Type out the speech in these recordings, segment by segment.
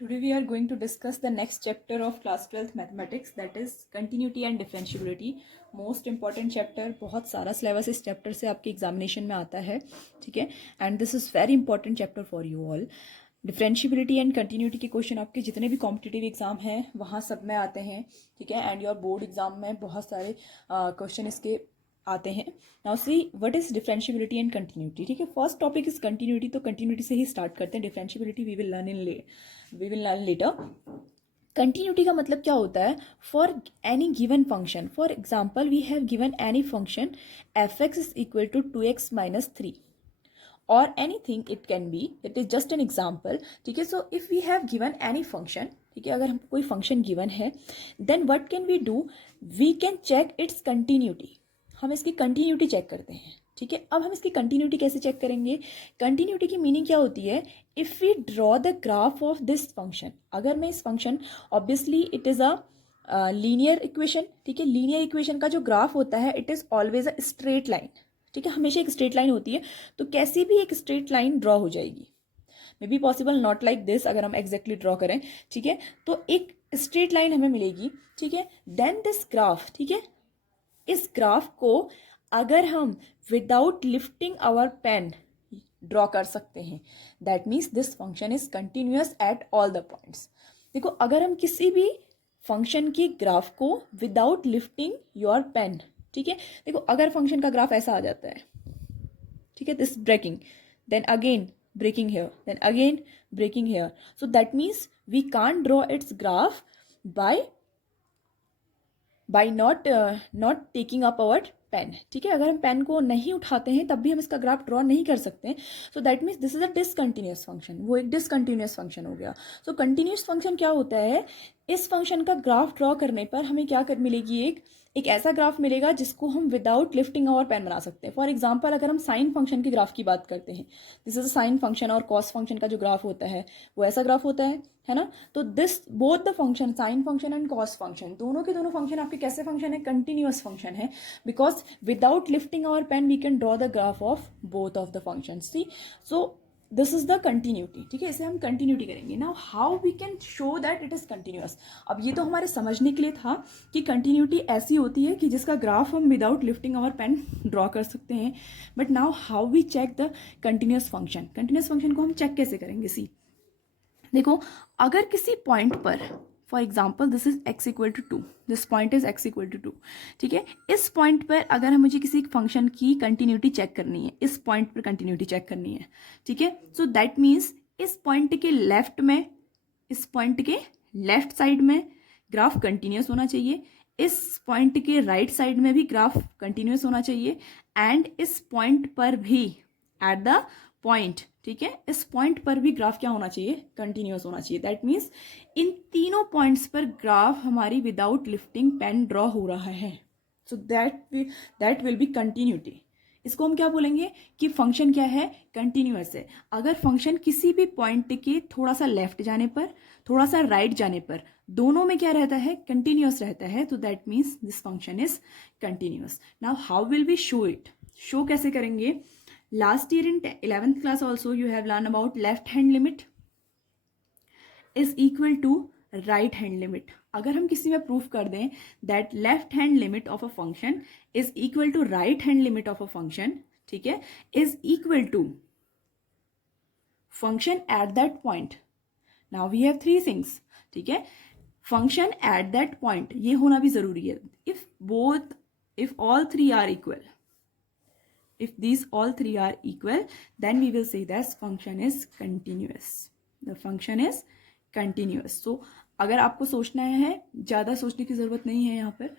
Today we are going to discuss the next chapter of class 12th mathematics, that is continuity and differentiability. Most important chapter, बहुत सारा syllabus इस chapter से आपके examination में आता है, ठीक है, and this is very important chapter for you all. Differentiability and continuity के क्वेश्चन आपके जितने भी कॉम्पिटिटिव एग्जाम हैं वहाँ सब में आते हैं, ठीक है, एंड योर बोर्ड एग्जाम में बहुत सारे क्वेश्चन इसके आते हैं. Now see what is differentiability and continuity. ठीक है, फर्स्ट टॉपिक इज कंटिन्यूटी, तो कंटिन्यूटी से ही स्टार्ट करते हैं. Differentiability we will learn later. Continuity का मतलब क्या होता है? For any given function, for example we have given any function f x is equal to 2x minus 3 और anything it can be, it is just an example. ठीक है, so if we have given any function, ठीक है, अगर हमको कोई function given है, then what can we do? We can check its continuity. हम इसकी कंटिन्यूटी चेक करते हैं. ठीक है, अब हम इसकी कंटिन्यूटी कैसे चेक करेंगे? कंटिन्यूटी की मीनिंग क्या होती है? If we draw the graph of this function, अगर मैं इस function, obviously it is a linear equation. ठीक है, लीनियर इक्वेशन का जो ग्राफ होता है it is always a straight line. ठीक है, हमेशा एक स्ट्रेट लाइन होती है, तो कैसी भी एक स्ट्रेट लाइन ड्रॉ हो जाएगी. May be possible not like this, अगर हम एग्जैक्टली ड्रॉ करें. ठीक है, तो एक स्ट्रेट लाइन हमें मिलेगी. ठीक है, देन दिस ग्राफ, ठीक है, इस ग्राफ को अगर हम without lifting our pen draw कर सकते हैं, that means this function is continuous at all the points. देखो, अगर हम किसी भी फंक्शन की ग्राफ को विदाउट लिफ्टिंग योर पेन, ठीक है, देखो अगर फंक्शन का ग्राफ ऐसा आ जाता है, ठीक है, this breaking, then again breaking here, then again breaking here, so that means we can't draw its graph by not taking up our pen. ठीक है, अगर हम पेन को नहीं उठाते हैं तब भी हम इसका ग्राफ ड्रॉ नहीं कर सकते. सो that means this is a discontinuous function. वो एक डिसकंटिन्यूअस फंक्शन हो गया. सो कंटिन्यूअस फंक्शन क्या होता है? इस फंक्शन का ग्राफ ड्रॉ करने पर हमें क्या मिलेगी? एक ऐसा ग्राफ मिलेगा जिसको हम विदाउट लिफ्टिंग आवर पेन बना सकते हैं. फॉर एग्जाम्पल, अगर हम साइन फंक्शन के ग्राफ की बात करते हैं, this is a sine function, और कॉस फंक्शन का जो ग्राफ होता है वो ऐसा ग्राफ होता है ना. तो this both the function, sine function and cos function, दोनों के दोनों फंक्शन आपके कैसे फंक्शन है? कंटिन्यूअस फंक्शन है, because without lifting our pen we can draw the graph of both of the function. See, so this is the continuity. ठीक है, इसे हम कंटिन्यूटी करेंगे. Now how we can show that it is continuous. अब ये तो हमारे समझने के लिए था कि कंटिन्यूटी ऐसी होती है कि जिसका ग्राफ हम without lifting our pen draw कर सकते हैं. But now how we check the continuous function. Continuous function को हम चेक कैसे करेंगे? सी, देखो, अगर किसी पॉइंट पर, for example this is x equal to 2, this point is x equal to 2. ठीक है, इस पॉइंट पर अगर हम मुझे किसी फंक्शन की कंटिन्यूटी चेक करनी है, इस पॉइंट पर कंटिन्यूटी चेक करनी है. ठीक है, सो दैट मीन्स इस पॉइंट के लेफ्ट में, इस पॉइंट के लेफ्ट साइड में ग्राफ कंटिन्यूस होना चाहिए, इस पॉइंट के राइट साइड में भी ग्राफ कंटिन्यूस होना चाहिए, एंड इस पॉइंट पर भी, एट द पॉइंट, ठीक है, इस पॉइंट पर भी ग्राफ क्या होना चाहिए? कंटिन्यूअस होना चाहिए. दैट मीन्स इन तीनों पॉइंट्स पर ग्राफ हमारी विदाउट लिफ्टिंग पेन ड्रॉ हो रहा है. So that will be continuity. इसको हम क्या बोलेंगे कि फंक्शन क्या है? कंटिन्यूअस है. अगर फंक्शन किसी भी पॉइंट के थोड़ा सा लेफ्ट जाने पर, थोड़ा सा राइट जाने पर, दोनों में क्या रहता है? कंटिन्यूअस रहता है. तो that means this function is continuous. Now how will we show it? Show कैसे करेंगे? Last year in 11th class also you have learned about left hand limit is equal to right hand limit. अगर हम किसी में proof कर दें that left hand limit of a function is equal to right hand limit of a function, ठीक है, is equal to function at that point. Now we have three things. ठीक है, function at that point ये होना भी जरूरी है. If all three are equal, if these all three are equal, then we will say that function is continuous. The function is continuous. So अगर आपको सोचना है, ज़्यादा सोचने की ज़रूरत नहीं है यहाँ पर.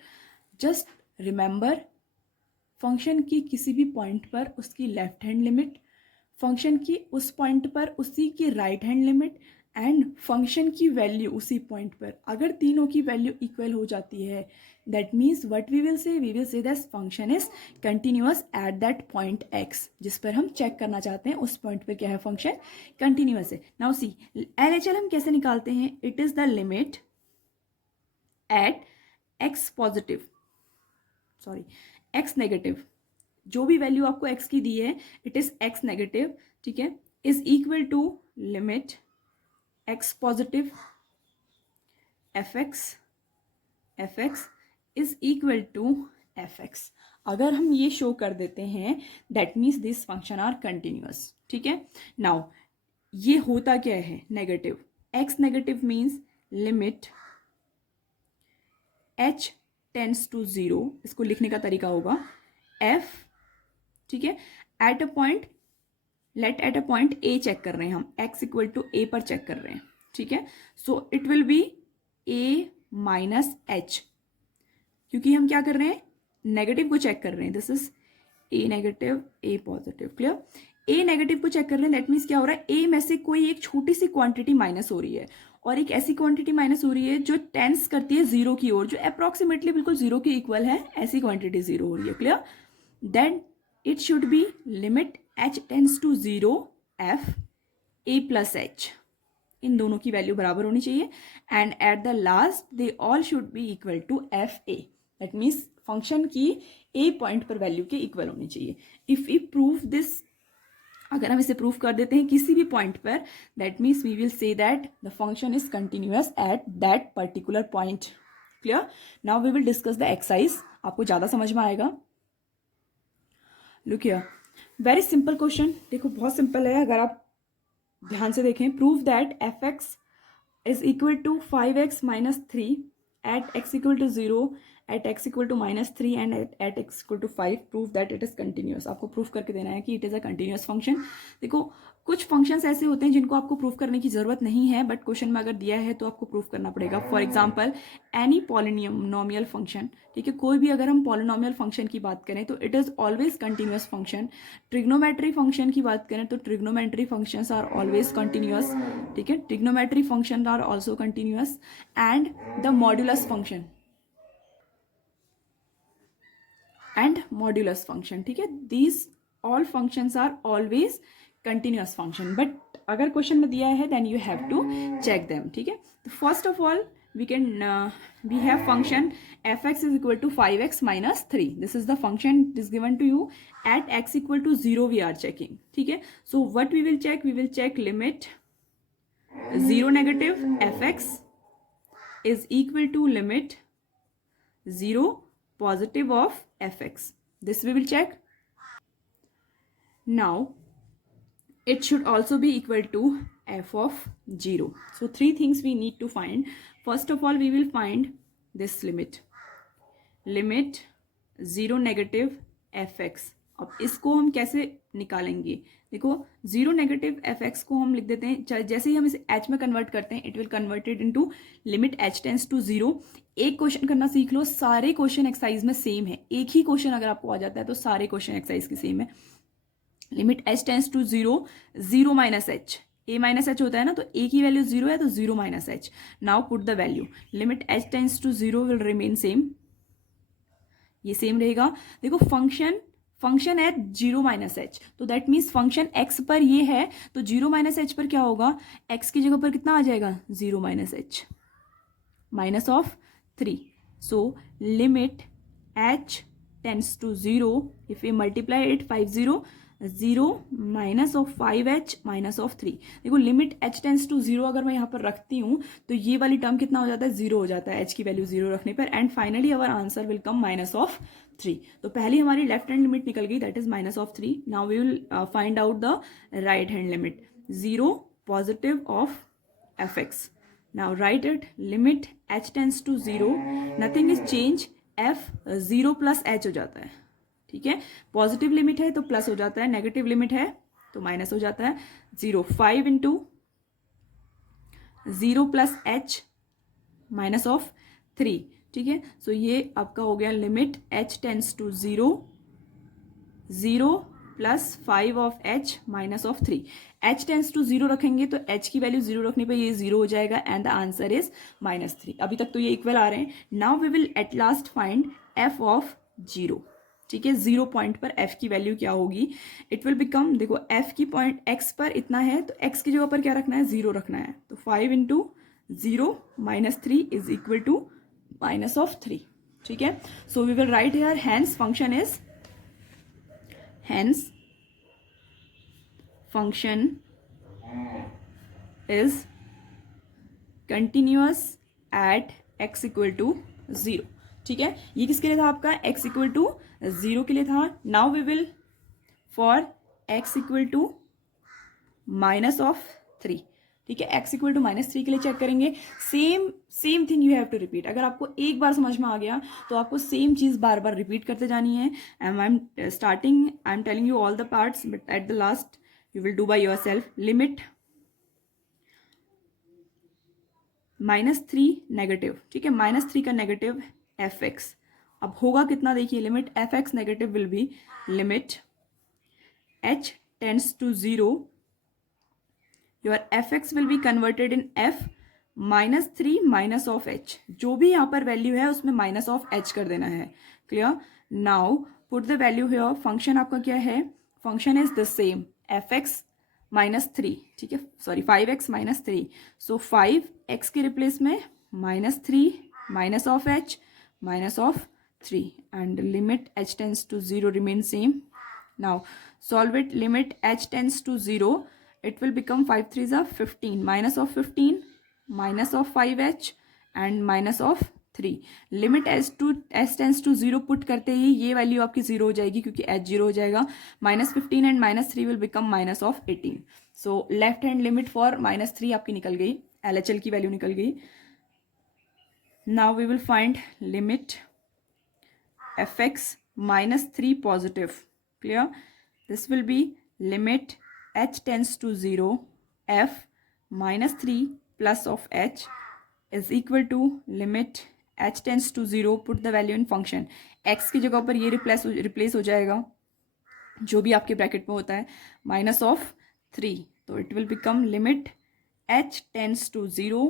जस्ट रिमेंबर, फंक्शन की किसी भी पॉइंट पर उसकी लेफ्ट हैंड लिमिट, फंक्शन की उस पॉइंट पर उसी की right hand limit, and function की वैल्यू उसी पॉइंट पर. अगर तीनों की वैल्यू इक्वल हो जाती है, that means what we will say that function is continuous at that point x, जिस पर हम चेक करना चाहते हैं उस पॉइंट पर क्या है? फंक्शन कंटिन्यूअस है. नाउ सी, LHL हम कैसे निकालते हैं? It is the limit at x positive, sorry x negative, जो भी वैल्यू आपको x की दी है, इट इज x नेगेटिव, ठीक है, is equal to limit x positive fx is equal to fx. अगर हम ये शो कर देते हैं that means this function are continuous. ठीक है. नाउ ये होता क्या है? Negative. x negative means limit h tends to 0. इसको लिखने का तरीका होगा f. ठीक है. At a point, let at a point a check कर रहे हैं हम, x इक्वल टू a पर चेक कर रहे हैं. ठीक है. So it will be a minus h, क्योंकि हम क्या कर रहे हैं? नेगेटिव को चेक कर रहे हैं. This is a negative a positive. Clear. a negative को चेक कर रहे हैं, दैट मीन्स क्या हो रहा है? a में से कोई एक छोटी सी क्वांटिटी माइनस हो रही है और एक ऐसी क्वांटिटी माइनस हो रही है जो टेंस करती है जीरो की ओर, जो अप्रॉक्सीमेटली बिल्कुल जीरो के इक्वल है. ऐसी क्वांटिटी जीरो हो रही है. Clear. Then it should be limit h tense to 0 f a प्लस h. इन दोनों की वैल्यू बराबर होनी चाहिए. And at the last they all should be equal to f a. That means function की ए पॉइंट पर वैल्यू के इक्वल होनी चाहिए. इफ यू प्रूव दिस, अगर हम इसे प्रूव कर देते हैं किसी भी पॉइंट पर, that means we will say that the function is continuous at that particular point. Clear. Now we will discuss the exercise. आपको ज़्यादा समझ में आएगा. Look here, very simple question. देखो बहुत सिंपल है. अगर आप ध्यान से देखें, prove that f x is equal to 5x minus 3 at x equal to 0, एट x इक्वल टू माइनस 3 and at x equal to 5. Prove that it is continuous. आपको प्रूफ करके देना है कि it is a continuous function. देखो कुछ functions ऐसे होते हैं जिनको आपको प्रूफ करने की जरूरत नहीं है, बट क्वेश्चन में अगर दिया है तो आपको प्रूफ करना पड़ेगा. For example any polynomial function. ठीक है. कोई भी अगर हम पॉलिनोमियल फंक्शन की बात करें तो it is always continuous function. Trigonometry function की बात करें तो trigonometry functions are always continuous. ठीक है. Trigonometry function are also continuous. And the modulus function and modulus function. ठीक है. These all functions are always continuous function. But अगर question में दिया है then you have to check them. ठीक है. तो first of all we have function fx is equal to 5x minus 3. This is the function it is given to you. At x equal to 0 we are checking. ठीक है. So what we will check? We will check limit 0 negative fx is equal to limit 0 positive of fx. This we will check. Now it should also be equal to f of 0. So three things we need to find. First of all we will find this limit 0 negative fx. अब इसको हम कैसे निकालेंगे? देखो 0 negative fx को हम लिख देते हैं, जैसे ही हम इसे h में कन्वर्ट करते हैं it will converted into limit h tense to 0. एक क्वेश्चन करना सीख लो, सारे क्वेश्चन एक्सरसाइज में सेम है. एक ही क्वेश्चन अगर आपको आ जाता है तो सारे क्वेश्चन एक्सरसाइज के सेम है. Limit h tense to 0, 0 minus h. a minus h होता है ना, तो a की वैल्यू 0 है तो 0 minus h. Now put the value. Limit h tense to 0 will remain same. ये सेम रहेगा. देखो फंक्शन है 0 माइनस एच, तो दैट मीन्स फंक्शन x पर ये है तो 0 माइनस एच पर क्या होगा? x की जगह पर कितना आ जाएगा? 0 minus h minus of 3. So limit h tense to 0, if you multiply it 0 minus of 5h minus of 3. देखो लिमिट h टेंस टू 0 अगर मैं यहाँ पर रखती हूँ तो ये वाली टर्म कितना हो जाता है? 0 हो जाता है h की वैल्यू 0 रखने पर. And finally our answer will come minus of 3. तो पहली हमारी लेफ्ट हैंड लिमिट निकल गई, that is minus of 3. Now we will find out the right hand limit. 0 positive of fx. Now write it. Limit h tense to 0, nothing is change, f 0 plus h हो जाता है. ठीक है. Positive limit है तो plus हो जाता है, नेगेटिव लिमिट है तो माइनस हो जाता है. 0 5 into 0 plus h minus of 3. ठीक है. सो ये आपका हो गया limit h tense to 0, 0 plus 5 of h minus of 3. h tense to 0 रखेंगे तो h की वैल्यू 0 रखने पे ये 0 हो जाएगा and the answer is minus 3. अभी तक तो ये इक्वल आ रहे हैं. Now we will at last find f of 0. ठीक है. 0 पॉइंट पर f की वैल्यू क्या होगी? इट विल बिकम, देखो f की पॉइंट x पर इतना है तो x की जगह पर क्या रखना है? 0 रखना है. तो 5 into 0 minus 3 is equal to minus of 3. ठीक है. So we will write here hence function is continuous at x equal to 0. ठीक है, ये किसके लिए था आपका? x इक्वल टू 0 के लिए था. Now we will for x equal to -3. ठीक है, x इक्वल टू -3 के लिए चेक करेंगे. Same thing you have to repeat. अगर आपको एक बार समझ में आ गया तो आपको सेम चीज़ बार बार रिपीट करते जानी है. I am telling you all the parts, but at the last you will do by your self. Limit -3 negative. ठीक है, -3 का नेगेटिव fx. अब होगा कितना? देखिए, limit fx negative will be limit h tends to 0. Your fx will be converted in f -3 minus of h. जो भी यहाँ पर वैल्यू है उसमें माइनस ऑफ h कर देना है. Clear? Now put the value here. Function आपका क्या है? Function is the same, fx -3. ठीक है, सॉरी 5x -3. सो 5x के रिप्लेस में -3 minus of h minus of 3 and limit h tends to 0 remains same. Now solve it. Limit h tends to 0, it will become 5 3s are 15, minus of 15 minus of 5h and minus of 3. Limit h tense to 0 put करते ही ये value आपकी 0 हो जाएगी क्योंकि h 0 हो जाएगा. -15 and -3 will become -18. So left hand limit for -3 आपकी निकल गई, LHL की वैल्यू निकल गई. Now we will find limit fx -3 positive. Clear? This will be limit h tends to 0 f -3 plus of h is equal to limit h tends to 0. Put the value in function. x की जगह पर ये replace हो जाएगा जो भी आपके bracket में होता है -3. तो it will become limit h tends to 0.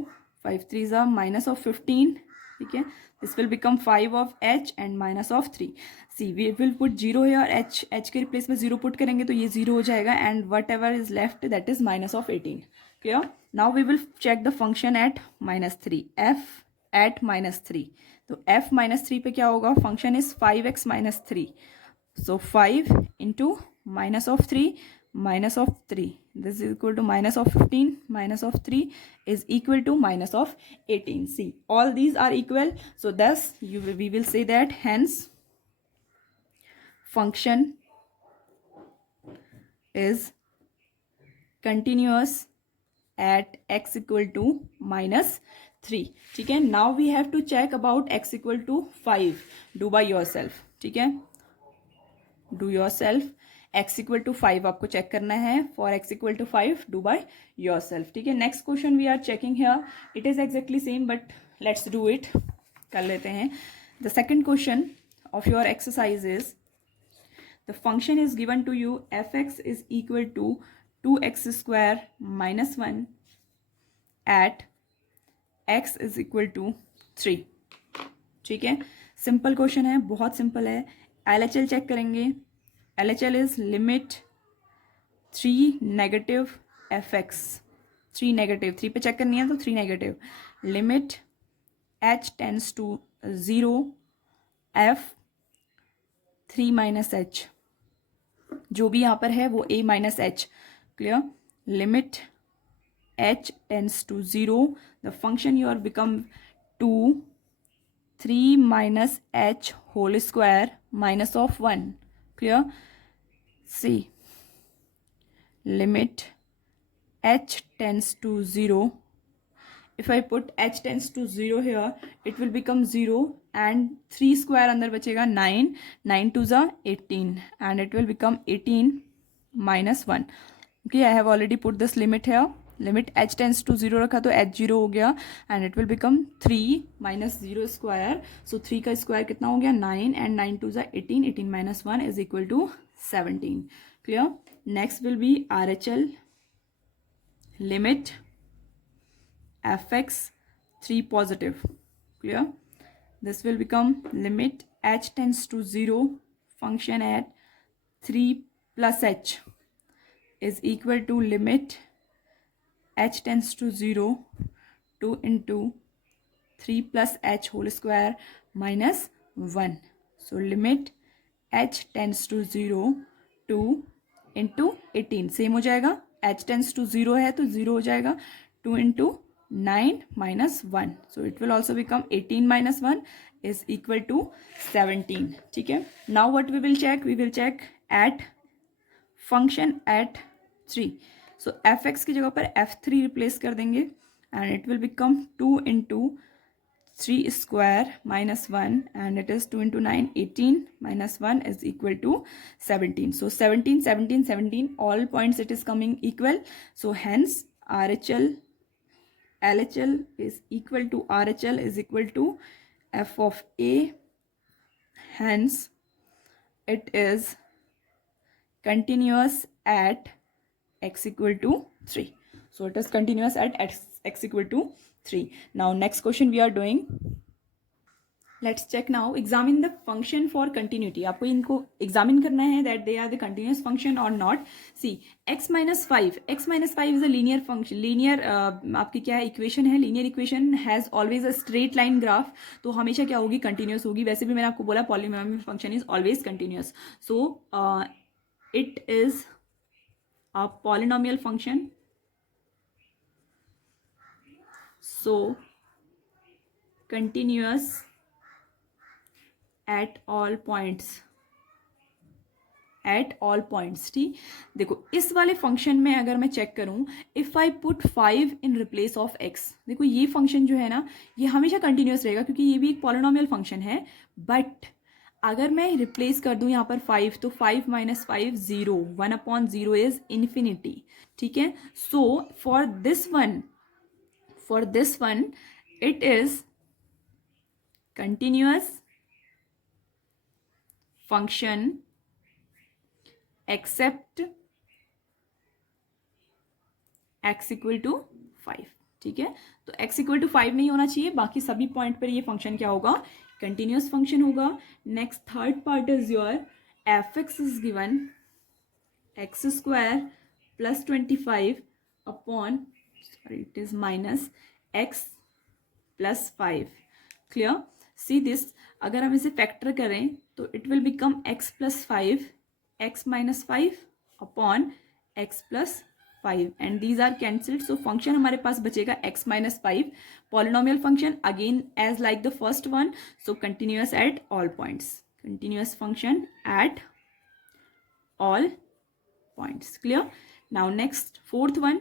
5 3s are minus of 15. ठीक है, this will become 5 of h and minus of 3. See we will put 0 है और h के रिप्लेस में 0 पुट करेंगे तो ये 0 हो जाएगा and whatever is left that is -18. Clear? Now we will check the function at -3. f at -3. तो f -3 पे क्या होगा? Function is 5x -3. So 5 into minus of 3 minus of 3. This is equal to minus of 15 minus of 3 is equal to minus of 18. See, all these are equal. So thus we will say that hence function is continuous at x equal to -3. ठीक है, now we have to check about x equal to 5. Do by yourself. ठीक है, do yourself. x equal to 5 आपको check करना है. For x equal to 5 do by yourself. ठीक है, next question we are checking here. It is exactly same but let's do it. कर लेते हैं. The second question of your exercise is the function is given to you f(x) is equal to 2x² - 1 at x is equal to 3. ठीक है, simple question है, बहुत simple है. LHL check करेंगे. LHL is limit 3 negative fx. 3 negative, 3 पे check करनी है तो 3 negative. Limit h tends to 0 f 3 minus h. जो भी यहाँ पर है वो a minus h. Clear? Limit h tends to 0. The function here become 2 3 minus h whole square minus of 1. Clear? See, limit h tends to 0. If I put h tends to 0 here, it will become 0 and 3 square अंदर बचेगा 9. 9 2s are 18 and it will become 18 minus 1. Okay, I have already put this limit here. Limit h tends to 0 रखा तो h 0 हो गया and it will become 3 minus 0 square. So 3 का square कितना हो गया? 9 and 9 2s are 18. 18 minus 1 is equal to 17. Clear? Next will be RHL. Limit fx 3 positive. Clear? This will become limit h tends to 0. Function at 3 plus h is equal to limit h tends to 0. 2 into 3 plus h whole square minus 1. So limit h tends to 0. 2 into 18 same हो जाएगा. h tends to 0 है तो 0 हो जाएगा. 2 into 9 minus 1. So it will also become 18 minus 1 is equal to 17. ठीक है. Now what we will check? We will check at function at 3. So fx की जगह पर f3 रिप्लेस कर देंगे and it will become 2 into 3 square minus 1 and it is 2 into 9 18 minus 1 is equal to 17. So 17 17 17 all points it is coming equal. So hence RHL LHL is equal to RHL is equal to f of a. Hence it is continuous at x equal to 3. So it is continuous at x equal to 3. Now next question we are doing. Let's check now. Examine the function for continuity. आपको इनको examine करना है that they are the continuous function or not. See x minus 5 is a linear function. Linear आपकी क्या है equation है. Linear equation has always a straight line graph. तो हमेशा क्या होगी continuous होगी. वैसे भी मैंने आपको बोला polynomial function is always continuous. So it is a polynomial function. So continuous at all points. ठीक. देखो इस वाले फंक्शन में अगर मैं चेक करूं, if I put 5 in replace of x, देखो ये फंक्शन जो है ना ये हमेशा कंटिन्यूस रहेगा क्योंकि ये भी एक पॉलिनोमियल फंक्शन है. बट अगर मैं रिप्लेस कर दूं यहाँ पर 5 तो 5 माइनस 5 0, 1/0 इज इन्फिनिटी. ठीक है. So for this one it is continuous function except x equal to 5. ठीक है. तो x equal to 5 नहीं होना चाहिए. बाकी सभी पॉइंट पर ये फंक्शन क्या होगा, कंटिन्यूस फंक्शन होगा. Next third part is your fx is given x square plus 25 upon it is minus x plus 5. Clear. See this, अगर हम इसे फैक्टर करें तो it will become x plus 5 x minus 5 upon x plus 5 and these are cancelled. So function हमारे पास बचेगा x minus 5. Polynomial function again as like the first one. So continuous at all points. Continuous function at all points. Clear. Now next fourth one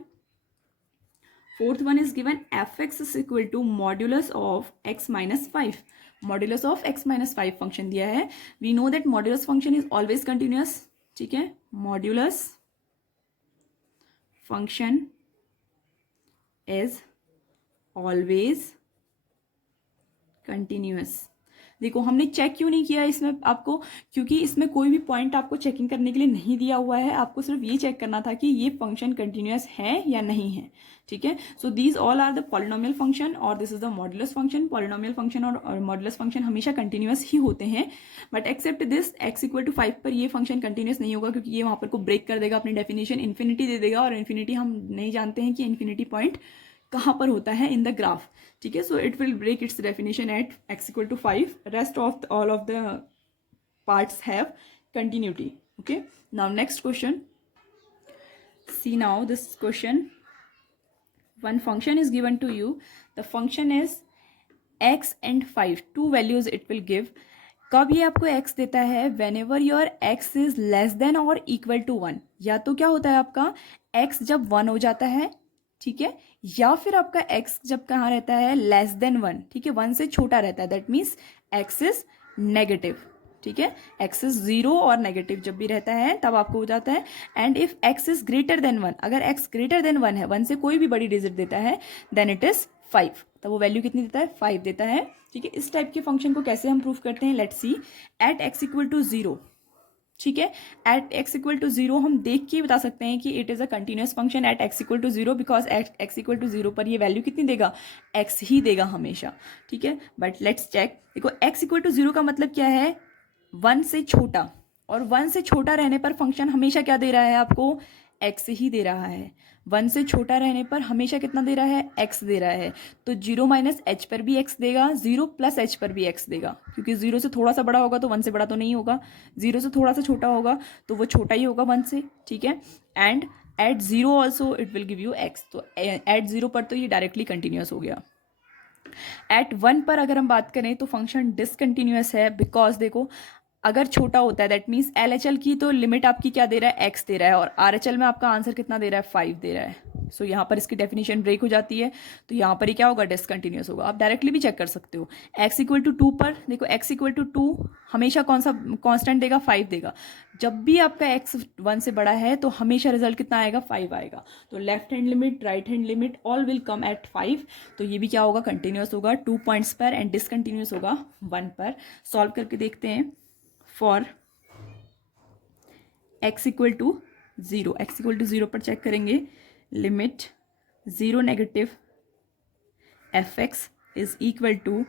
is given fx is equal to modulus of x minus 5. Modulus of x minus 5 function दिया है. We know that modulus function is always continuous. ठीक है. Modulus function is always continuous. देखो हमने check क्यों नहीं किया इसमें आपको, क्योंकि इसमें कोई भी पॉइंट आपको चेकिंग करने के लिए नहीं दिया हुआ है. आपको सिर्फ ये चेक करना था कि ये फंक्शन कंटिन्यूअस है या नहीं है. ठीक है. So these all are the polynomial function और this is the modulus function. Polynomial function और मॉडुलस फंक्शन हमेशा कंटिन्यूअस ही होते हैं. But except this x equal to 5 पर ये फंक्शन कंटिन्यूअस नहीं होगा क्योंकि ये वहाँ पर को ब्रेक कर देगा अपनी डेफिनेशन, इन्फिनिटी दे देगा. और इन्फिनिटी हम नहीं जानते हैं कि इन्फिनिटी पॉइंट कहाँ पर होता है इन द ग्राफ. ठीक है. So it will break its definition at x equal to 5. Rest of all of the parts have continuity. Okay. Now next question. See now this question. One function is given to you. The function is x and 5. Two values it will give. कब ये आपको x देता है? Whenever your x is less than or equal to 1. या तो क्या होता है आपका x जब 1 हो जाता है. ठीक है. या फिर आपका x जब कहाँ रहता है, लेस देन 1. ठीक है. 1 से छोटा रहता है. That means x is negative. ठीक है. x इज 0 और नेगेटिव जब भी रहता है तब आपको हो जाता है. And if x is greater then 1, अगर x ग्रेटर देन 1 है, 1 से कोई भी बड़ी डिजिट देता है, देन इट इज 5. तब वो वैल्यू कितनी देता है, 5 देता है. ठीक है. इस टाइप के फंक्शन को कैसे हम प्रूव करते हैं, let's see. At x equal to 0. ठीक है. एट x इक्वल टू 0 हम देख के बता सकते हैं कि it is a continuous function at x equal to 0 because at x equal to 0 पर ये वैल्यू कितनी देगा, x ही देगा हमेशा. ठीक है. But let's check. देखो x इक्वल टू 0 का मतलब क्या है, 1 से छोटा. और 1 से छोटा रहने पर फंक्शन हमेशा क्या दे रहा है आपको, x ही दे रहा है. 1 से छोटा रहने पर हमेशा कितना दे रहा है, x दे रहा है. तो 0 माइनस h पर भी x देगा, 0 प्लस h पर भी x देगा. क्योंकि 0 से थोड़ा सा बड़ा होगा तो 1 से बड़ा तो नहीं होगा, 0 से थोड़ा सा छोटा होगा तो वो छोटा ही होगा 1 से. ठीक है. And at zero also it will give you x. तो एट ज़ीरो पर तो ये डायरेक्टली कंटिन्यूस हो गया। एट वन पर अगर हम बात करें तो फंक्शन डिसकंटिन्यूस है, बिकॉज देखो अगर छोटा होता है that means L H L की तो लिमिट आपकी क्या दे रहा है, एक्स दे रहा है, और आर एच एल में आपका आंसर कितना दे रहा है, 5 दे रहा है। सो यहाँ पर इसकी डेफिनेशन ब्रेक हो जाती है, तो यहाँ पर ही क्या होगा, डिसकंटिन्यूस होगा। आप डायरेक्टली भी चेक कर सकते हो। एक्स इक्वल टू 2 पर देखो, एक्स इक्वल टू 2 हमेशा कौन सा कांस्टेंट देगा, 5 देगा। जब भी आपका एक्स 1 से बड़ा है तो हमेशा रिजल्ट कितना आएगा, 5 आएगा। तो left hand limit, right hand limit all will come at 5। तो ये भी क्या होगा, कंटिन्यूस होगा 2 पॉइंट्स पर, एंड डिसकंटिन्यूस होगा 1 पर। सॉल्व करके देखते हैं। For x equal to 0, x equal to 0 पर चेक करेंगे। Limit 0 negative f x is equal to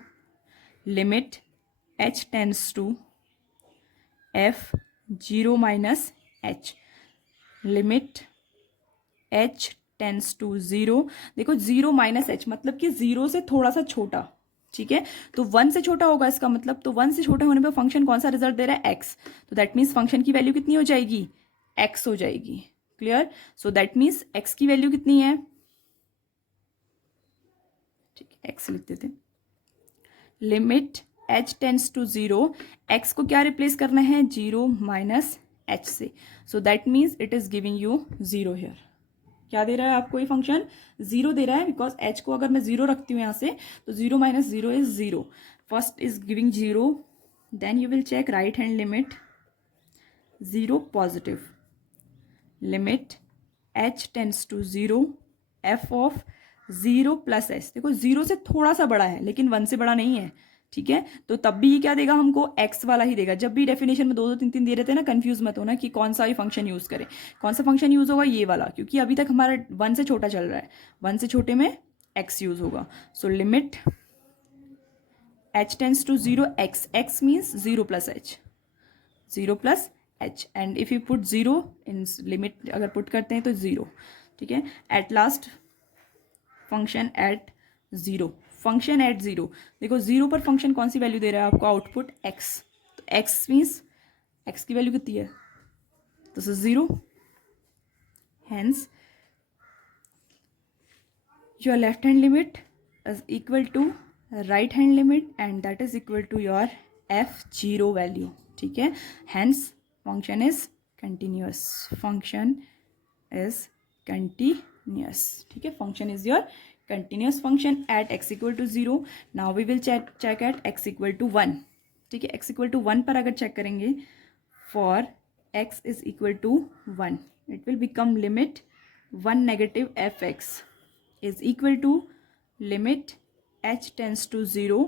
limit h tense to f 0 minus h। लिमिट h टेंस टू 0, देखो 0 माइनस h मतलब कि 0 से थोड़ा सा छोटा, ठीक है। तो 1 से छोटा होगा इसका मतलब, तो 1 से छोटा होने पे फंक्शन कौन सा रिजल्ट दे रहा है, x। तो दैट मीन्स फंक्शन की वैल्यू कितनी हो जाएगी, x हो जाएगी। Clear. So that means x की वैल्यू कितनी है, ठीक है, x लिख देते। Limit h tense to 0, x को क्या रिप्लेस करना है, 0 माइनस h से। सो that means it is giving you 0 here. क्या दे रहा है आपको ये फंक्शन, 0 दे रहा है, बिकॉज h को अगर मैं 0 रखती हूँ यहाँ से तो 0 minus 0 is 0। First is giving 0, then you will check right hand limit 0 positive. Limit h tense to 0 f of 0 plus h। देखो 0 से थोड़ा सा बड़ा है लेकिन 1 से बड़ा नहीं है, ठीक है। तो तब भी ये क्या देगा हमको, x वाला ही देगा। जब भी डेफिनेशन में 2 2 3 3 दे रहे थे ना, कंफ्यूज मत होना कि कौन सा ही फंक्शन यूज करें। कौन सा फंक्शन यूज होगा, ये वाला, क्योंकि अभी तक हमारा 1 से छोटा चल रहा है। 1 से छोटे में x यूज होगा। So limit h tense to 0 x means 0 plus h, 0 plus h, and if you put 0 in limit अगर पुट करते हैं तो 0, ठीक है। At last function at 0, function at 0, देखो 0 पर फंक्शन कौन सी वैल्यू दे रहा है आपको, आउटपुट x। तो x मीन्स x की वैल्यू कितनी है, this is 0। Hence your left hand limit is equal to right hand limit, and that is equal to your f0 value, ठीक है। Hence function is continuous, function is continuous, ठीक है। Function is your continuous function at x equal to 0. now we will check at x equal to 1, ठीक है। x equal to 1 पर अगर check करेंगे, for x is equal to 1 it will become limit 1 negative fx is equal to limit h tends to 0।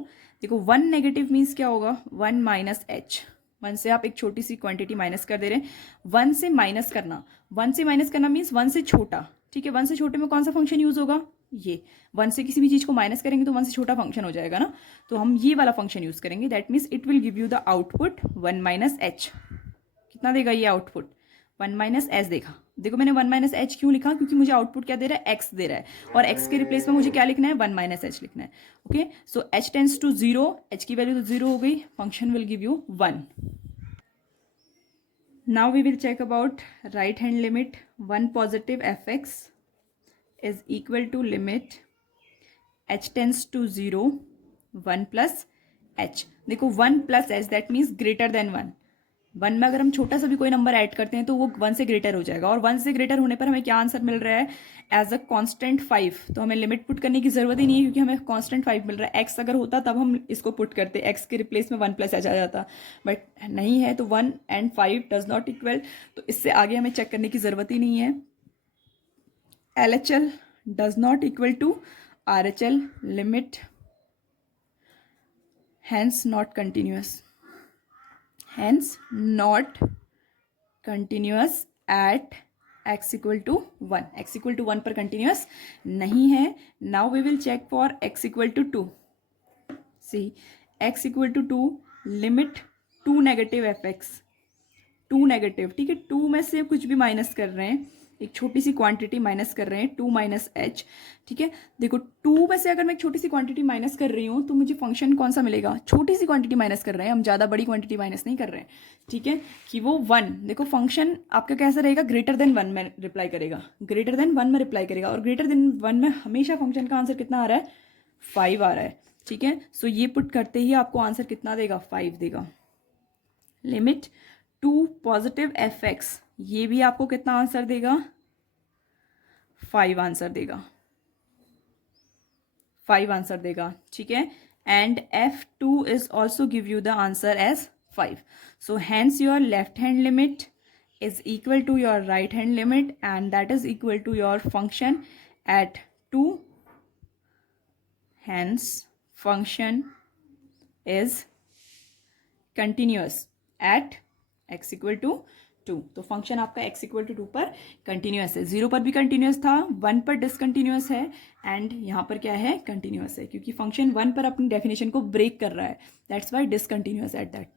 देखो 1 negative means क्या होगा, 1 minus h। 1 से आप एक छोटी सी क्वांटिटी माइनस कर दे रहे हैं। 1 से माइनस करना, 1 से माइनस करना मीन्स 1 से छोटा, ठीक है। 1 से छोटे में कौन सा फंक्शन यूज होगा, ये 1 से किसी भी चीज को माइनस करेंगे तो 1 से छोटा फंक्शन हो जाएगा ना, तो हम ये वाला फंक्शन यूज करेंगे। That means it will give you the output 1 minus H. कितना देगा ये आउटपुट, 1 माइनस एच देगा। देखो मैंने 1 माइनस एच क्यों लिखा, क्योंकि मुझे आउटपुट क्या दे रहा है, एक्स दे रहा है, और एक्स के रिप्लेस में मुझे क्या लिखना है, 1 माइनस एच लिखना है। ओके, so h tends to 0, h की वैल्यू तो 0 हो गई, function will give you 1। Now we will check about right hand limit 1 positive f x is equal to limit h tends to 0 1 plus h। देखो 1 plus h that means greater than 1। 1 में अगर हम छोटा सा भी कोई नंबर ऐड करते हैं तो वो 1 से ग्रेटर हो जाएगा, और 1 से ग्रेटर होने पर हमें क्या आंसर मिल रहा है, एज अ कांस्टेंट 5। तो हमें लिमिट पुट करने की जरूरत ही नहीं है, क्योंकि हमें कांस्टेंट 5 मिल रहा है। x अगर होता तब हम इसको पुट करते, x के रिप्लेस में 1 प्लस h आ जाता, बट नहीं है, तो 1 एंड 5 डज नॉट इक्वल। तो इससे आगे हमें चेक करने की जरूरत ही नहीं है। LHL does not equal to RHL, limit hence not continuous, hence not continuous at x equal to 1। x equal to 1 पर continuous नहीं है। now we will check for x equal to 2। see x equal to 2, limit 2 negative fx, 2 negative, ठीक है। 2 में से कुछ भी minus कर रहे हैं, एक छोटी सी क्वांटिटी माइनस कर रहे हैं, 2 माइनस एच, ठीक है। देखो 2 में से अगर मैं एक छोटी सी क्वांटिटी माइनस कर रही हूँ तो मुझे फंक्शन कौन सा मिलेगा, छोटी सी क्वांटिटी माइनस कर रहे हैं हम, ज़्यादा बड़ी क्वांटिटी माइनस नहीं कर रहे हैं, ठीक है, कि वो 1। देखो फंक्शन आपका कैसा रहेगा, ग्रेटर देन 1 में रिप्लाई करेगा, ग्रेटर देन 1 में रिप्लाई करेगा, और ग्रेटर देन 1 में हमेशा फंक्शन का आंसर कितना आ रहा है, 5 आ रहा है, ठीक है। सो ये पुट करते ही आपको आंसर कितना देगा, 5 देगा। लिमिट 2 पॉजिटिव एफ एक्स, ये भी आपको कितना आंसर देगा, 5 आंसर देगा, 5 आंसर देगा, ठीक है। And f2 is also give you the answer as 5. So hence your left hand limit is equal to your right hand limit, and that is equal to your function at 2. Hence function is continuous at x equal to 2. तो function आपका x equal to 2 पर continuous है, 0 पर भी continuous था, 1 पर discontinuous है, and यहाँ पर क्या है, कंटिन्यूस है, क्योंकि फंक्शन 1 पर अपनी डेफिनेशन को ब्रेक कर रहा है, that's why discontinuous at that.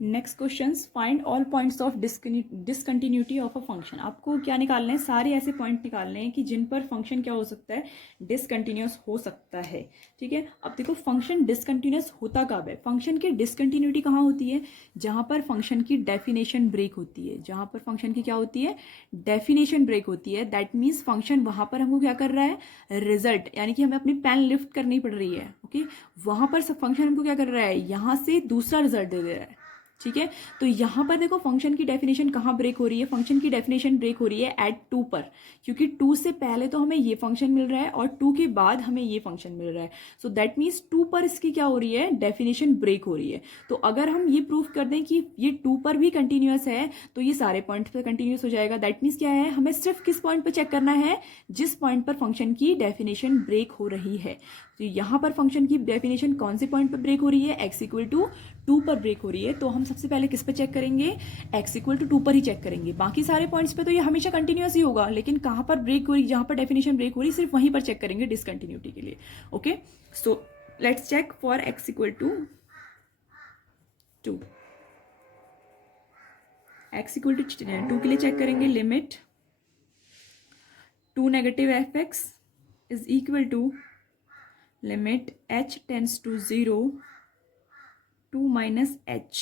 Next question, find all points of discontinuity of a function. आपको क्या निकालने हैं, सारे ऐसे पॉइंट निकालने हैं कि जिन पर फंक्शन क्या हो सकता है, डिसकंटिन्यूस हो सकता है, ठीक है। अब देखो फंक्शन डिसकंटिन्यूस होता कब है, फंक्शन की डिसकंटिन्यूटी कहाँ होती है, जहाँ पर फंक्शन की डेफिनेशन ब्रेक होती है, जहाँ पर फंक्शन की क्या होती है, डेफिनेशन ब्रेक होती है, दैट मीन्स फंक्शन वहाँ पर हमको क्या कर रहा है, रिजल्ट, यानी कि हमें अपनी पेन लिफ्ट करनी पड़ रही है, ओके, वहाँ पर फंक्शन हमको क्या कर रहा है, यहाँ से दूसरा रिजल्ट दे रहा है, ठीक है। तो यहाँ पर देखो फंक्शन की डेफिनेशन कहाँ ब्रेक हो रही है, फंक्शन की डेफिनेशन ब्रेक हो रही है एट 2 पर, क्योंकि 2 से पहले तो हमें ये फंक्शन मिल रहा है और 2 के बाद हमें ये फंक्शन मिल रहा है, सो दैट मीन्स 2 पर इसकी क्या हो रही है, डेफिनेशन ब्रेक हो रही है। तो अगर हम ये प्रूफ कर दें कि ये 2 पर भी कंटिन्यूस है तो ये सारे पॉइंट्स पर कंटिन्यूस हो जाएगा, दैट मीन्स क्या है, हमें सिर्फ किस पॉइंट पर चेक करना है, जिस पॉइंट पर फंक्शन की डेफिनेशन ब्रेक हो रही है। तो यहाँ पर फंक्शन की डेफिनेशन कौन से पॉइंट पर ब्रेक हो रही है, x इक्वल टू 2 पर ब्रेक हो रही है, तो हम सबसे पहले किस पे चेक करेंगे, x इक्वल टू 2 पर ही चेक करेंगे, बाकी सारे पॉइंट्स पे तो ये हमेशा कंटिन्यूस ही होगा, लेकिन कहाँ पर ब्रेक हो रही, जहाँ पर डेफिनेशन ब्रेक हो रही सिर्फ वहीं पर चेक करेंगे डिसकंटिन्यूटी के लिए, okay. So let's check for x equal to 2, x equal to 2 के लिए चेक करेंगे, limit 2 negative f x is equal to limit h tense to 0 2 minus h,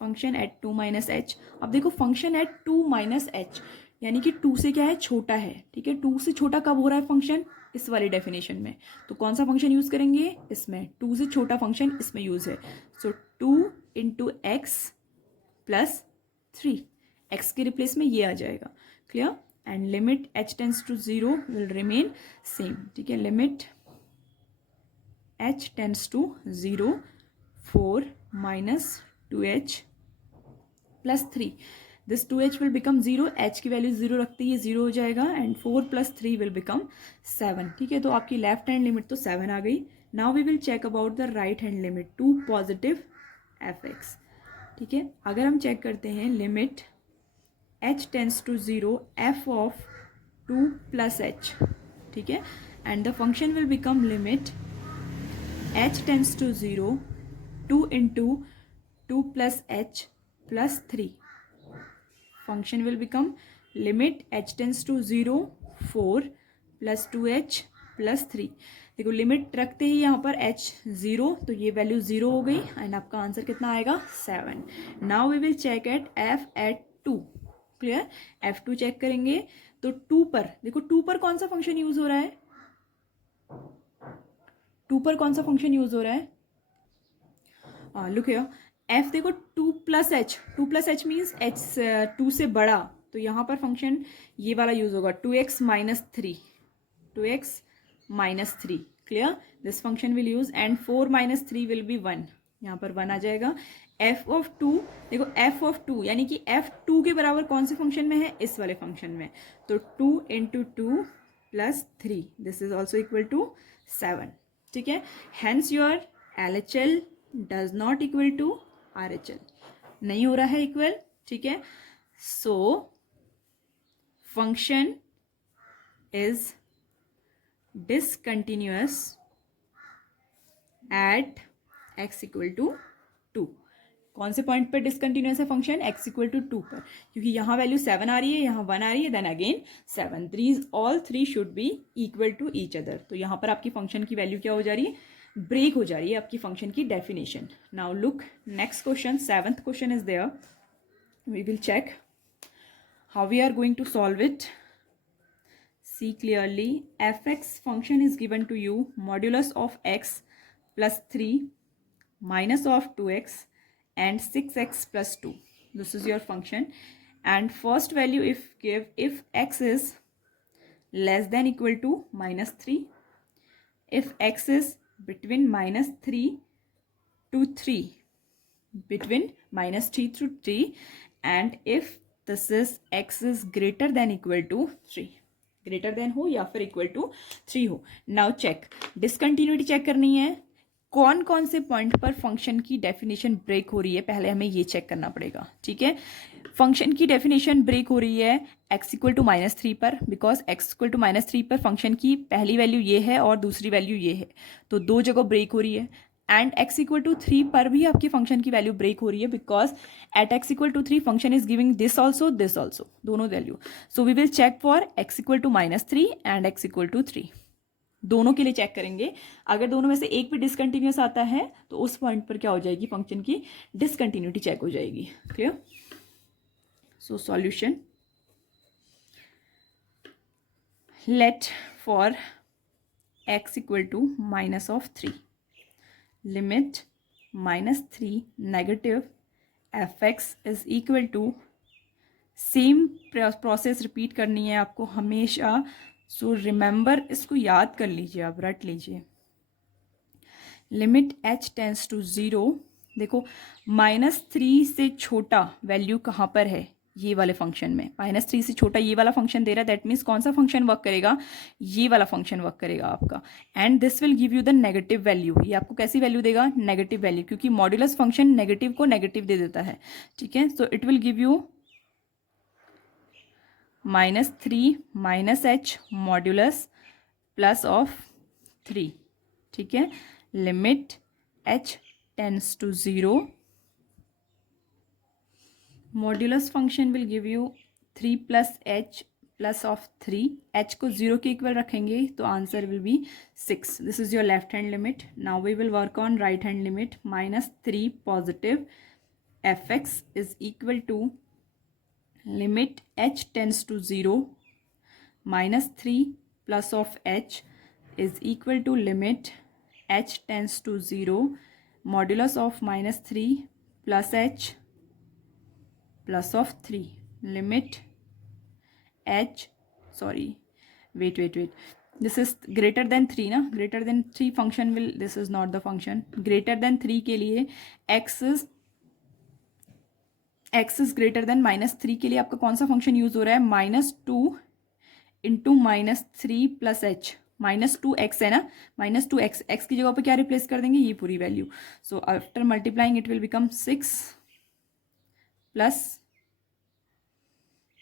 function at 2 minus h. अब देखो function at 2 minus H यानी कि 2 से क्या है, छोटा है, ठीक है। 2 से छोटा कब हो रहा है फंक्शन, इस वाली डेफिनेशन में, तो कौन सा फंक्शन यूज करेंगे, इसमें 2 से छोटा फंक्शन इसमें यूज है, so 2 into x plus 3, x के रिप्लेस में ये आ जाएगा, clear. And limit h tense to 0 will remain same, ठीक है। Limit h tends to 0 4 minus 2h plus 3, this 2h will become 0, h की वैल्यू 0 रखते ही 0 हो जाएगा, एंड 4 plus 3 will become 7, ठीक है। तो आपकी लेफ्ट हैंड लिमिट तो 7 आ गई। Now we will check about the right hand limit 2 positive f x, ठीक है। अगर हम चेक करते हैं limit h tense to 0 f of 2 plus h, ठीक है, and the function will become limit h tense to 0 2 into 2 plus h plus 3, function will become limit h tense to 0 4 plus 2h plus 3। देखो limit रखते ही यहाँ पर h 0, तो ये value 0 हो गई, एंड आपका आंसर कितना आएगा, 7। Now we will check at f at 2, clear. f2 check करेंगे तो 2 पर, देखो 2 पर कौन सा फंक्शन यूज हो रहा है, 2 पर कौन सा फंक्शन यूज हो रहा है, लुक हियर, f देखो 2 plus H, 2 plus H means h 2 से बड़ा, तो यहाँ पर फंक्शन ये वाला यूज होगा 2x minus 3, 2x minus 3, clear, this function will use, and 4 minus 3 will be 1, यहाँ पर 1 आ जाएगा। f ऑफ 2, देखो f ऑफ 2 यानी कि f 2 के बराबर कौन से फंक्शन में है, इस वाले फंक्शन में, तो 2 into 2 plus 3, this is also equal to 7, ठीक है। Hence your LHL does not equal to RHL, नहीं हो रहा है इक्वल, ठीक है। सो function is discontinuous at x equal to 2, कौन से पॉइंट पर डिसकंटिन्यूस है फंक्शन? x इक्वल टू 2 पर, क्योंकि यहाँ वैल्यू 7 आ रही है, यहाँ 1 आ रही है, then again 7, all three should be equal to each other. तो यहाँ पर आपकी फंक्शन की वैल्यू क्या हो जा रही है? ब्रेक हो जा रही है आपकी फंक्शन की definition. Now look next question, 7th question is there, we will check how we are going to solve it. See clearly, fx function is given to you modulus of x plus 3 minus of 2x and 6x plus 2. This is your function, and first value if x is less than equal to minus 3, if x is between minus 3 to 3, between minus 3 to 3, and if this is x is greater than equal to 3, greater than हो या फिर equal to 3 हो। Now check, discontinuity check करनी है, कौन कौन से point पर फंक्शन की डेफिनेशन ब्रेक हो रही है, पहले हमें ये चेक करना पड़ेगा। ठीक है, फंक्शन की डेफिनेशन ब्रेक हो रही है x इक्वल टू -3 पर, बिकॉज x इक्वल टू -3 पर फंक्शन की पहली वैल्यू ये है और दूसरी वैल्यू ये है, तो दो जगह ब्रेक हो रही है। एंड x इक्वल टू 3 पर भी आपकी फंक्शन की वैल्यू ब्रेक हो रही है, because at x equal to 3 function is giving this also दोनों value. So we will check for x equal to -3 and x equal to 3, दोनों के लिए चेक करेंगे। अगर दोनों में से एक भी डिसकंटिन्यूस आता है तो उस पॉइंट पर क्या हो जाएगी, फंक्शन की डिसकंटिन्यूटी चेक हो जाएगी। Clear? So solution, let for x equal to -3, लिमिट -3 negative fx is equal to, same process repeat करनी है आपको हमेशा। सो रिमेंबर, इसको याद कर लीजिए, आप रट लीजिए। लिमिट h टेंस टू 0, देखो -3 से छोटा वैल्यू कहाँ पर है, ये वाले फंक्शन में -3 से छोटा ये वाला फंक्शन दे रहा है, दैट मीन्स कौन सा फंक्शन वर्क करेगा, ये वाला फंक्शन वर्क करेगा आपका। And this will give you the negative value, ये आपको कैसी वैल्यू देगा, नेगेटिव वैल्यू, क्योंकि मॉड्यूलस फंक्शन नेगेटिव को नेगेटिव दे देता है। ठीक है, so it will give you -3 -h modulus plus of 3। ठीक है, limit h tense to 0, modulus function will give you 3 plus h plus of 3, h को 0 के इक्वल रखेंगे तो answer will be 6। This is your left hand limit. Now we will work on right hand limit, -3 positive fx is equal to limit h tense to 0, -3 plus of h is equal to limit h tense to 0, modulus of -3 plus h plus of 3, limit h, sorry wait, this is greater than 3 ना, greater than 3 function will, this is not the function. Greater than 3 के लिए x is greater than -3 के लिए आपका कौन सा function use हो रहा है, -2 इंटू -3 प्लस h, -2x है ना, -2x, x की जगह पर क्या रिप्लेस कर देंगे, ये पूरी value. So after multiplying it will become 6 plus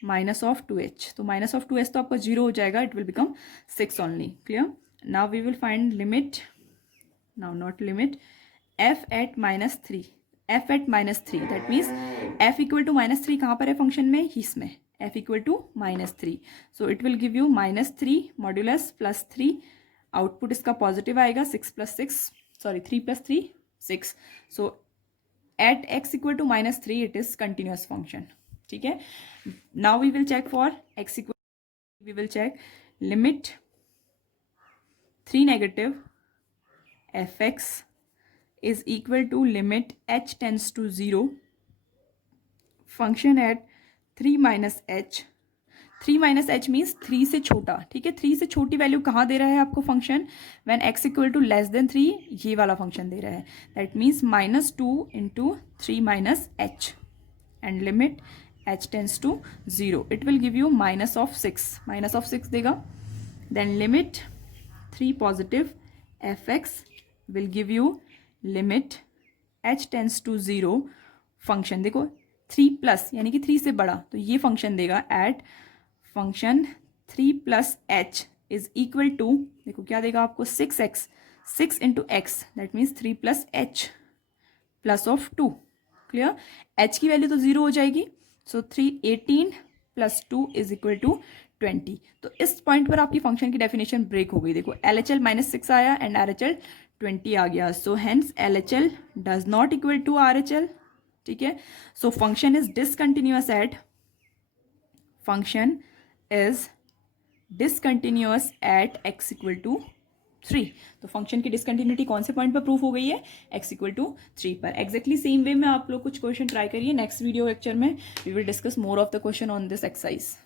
-2h, तो -2h तो आपका 0 हो जाएगा, it will become 6 only. Clear? Now we will find limit, now not limit, f at -3, that means f equal to -3 कहाँ पर है फंक्शन में, इसमें f equal to -3, so it will give you -3 modulus plus 3, output इसका positive आएगा, 3 plus 3 6। So at x equal to -3 it is continuous function. ठीक है, now we will check for x equal, we will check limit 3 negative fx is equal to limit h tends to 0, function at 3 minus h, 3 minus h means 3 से छोटा। ठीक है, 3 से छोटी value कहाँ दे रहा है आपको function, when x equal to less than 3, ये वाला फंक्शन दे रहा है, that means -2 into 3 minus h, and limit h tense to 0, it will give you -6 देगा। Then limit 3 positive fx will give you limit h tense to 0, function देखो 3 plus यानी कि 3 से बड़ा, तो ये फंक्शन देगा at function 3 plus h is equal to, देखो क्या देगा आपको 6x, 6 into x, that means 3 plus h plus of 2। Clear. h की वैल्यू तो 0 हो जाएगी, सो 318 + 2 = 20। तो इस पॉइंट पर आपकी फंक्शन की डेफिनेशन ब्रेक हो गई। देखो LHL -6 आया एंड RHL 20 आ गया, so hence LHL does not equal to RHL। ठीक है, सो function is discontinuous at x = 3। तो फंक्शन की डिसकंटिन्यूटी कौन से पॉइंट पर प्रूफ हो गई है? x = 3 पर। एग्जैक्टली सेम वे में आप लोग कुछ क्वेश्चन ट्राई करिए। नेक्स्ट वीडियो लेक्चर में we will discuss more of the question on this exercise.